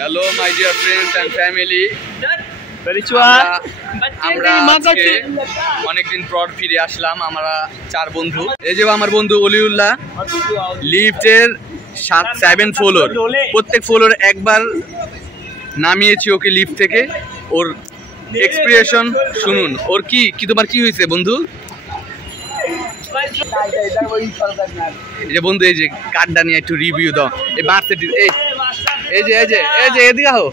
Hello my dear friends and family, আমরা আজকে অনেকদিন পর ফিরে আসলাম। আমরা 4 বন্ধু। এই যে আমার বন্ধু অলিউল্লাহ, লিফটের 7 ফ্লোর, প্রত্যেক ফ্লোর একবার নামিয়েছি ওকে লিফট থেকে। ওর এক্সপ্রেশন শুনুন। ওর কি তোমার কি হয়েছে বন্ধু? এই যে বন্ধু, এই যে কার্ডটা নিয়ে একটু রিভিউ দাও। এই মার্সিডিজ, এই যে এদিকে আও,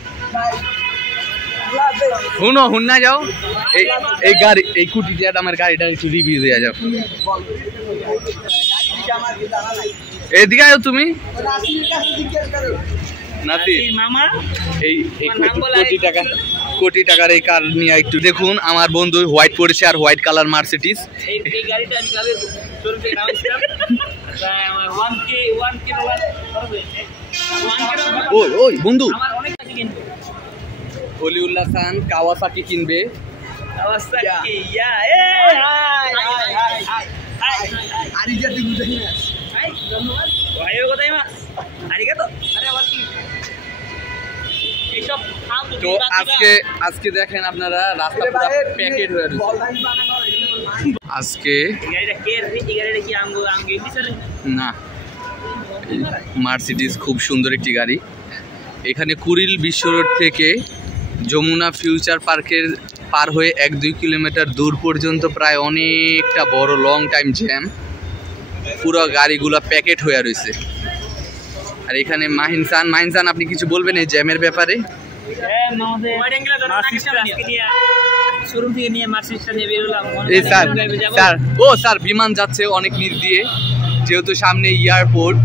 হুন না যাও। এই গাড়ি, এই কুটিটা আমার গাড়িটা একটু রিভিউ দেওয়া যাও। এদিকে আও তুমি নাতি। এই কোটি টাকার এই কার নিয়ে একটু দেখুন। আমার বন্ধু হোয়াইট পড়েছে আর হোয়াইট কালার মার্সিডিজ। ওই বন্ধু, অলিউল্লাহ খান কাওয়াসাকি কিনবে। তো আজকে দেখেন আপনারা, রাস্তা পুরো প্যাকেট হয়ে রয়েছে আজকে। না, মার্সিডিজ খুব সুন্দর একটি গাড়ি। এখানে কুড়িল বিশ্ব রোড থেকে যমুনা ফিউচার পার্কের পার হয়ে 1-2 কিলোমিটার দূর পর্যন্ত প্রায় অনেকটা বড় লং টাইম জ্যাম। পুরো গাড়িগুলো প্যাকেট হয়ে রয়েছে। আর এখানে মাহিনসান, আপনি কিছু বলবেন এই জ্যামের ব্যাপারে? স্যার বিমান যাচ্ছে অনেক নিচ দিয়ে, যেহেতু সামনে এয়ারপোর্ট।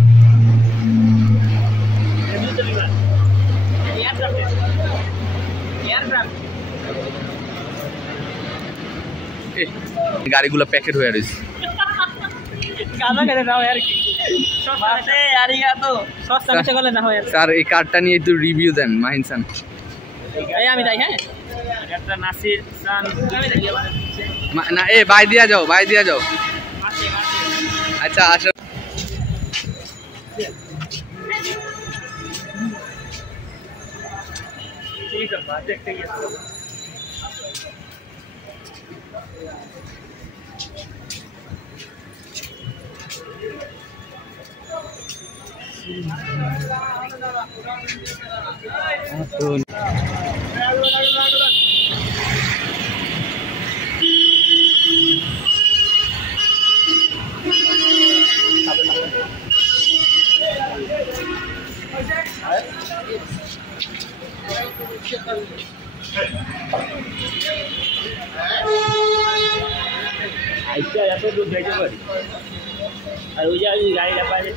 গাড়িগুলো প্যাকেট হয়ে রয়েছে। স্যার এই কারটা নিয়ে একটু রিভিউ দেন মাহিনসান। আমি যাই। হ্যাঁ, না ভাই দিয়া যাও। আচ্ছা আসো। এত দূর যাইতে পারি, আর ওই যে গাড়িটা পাইলে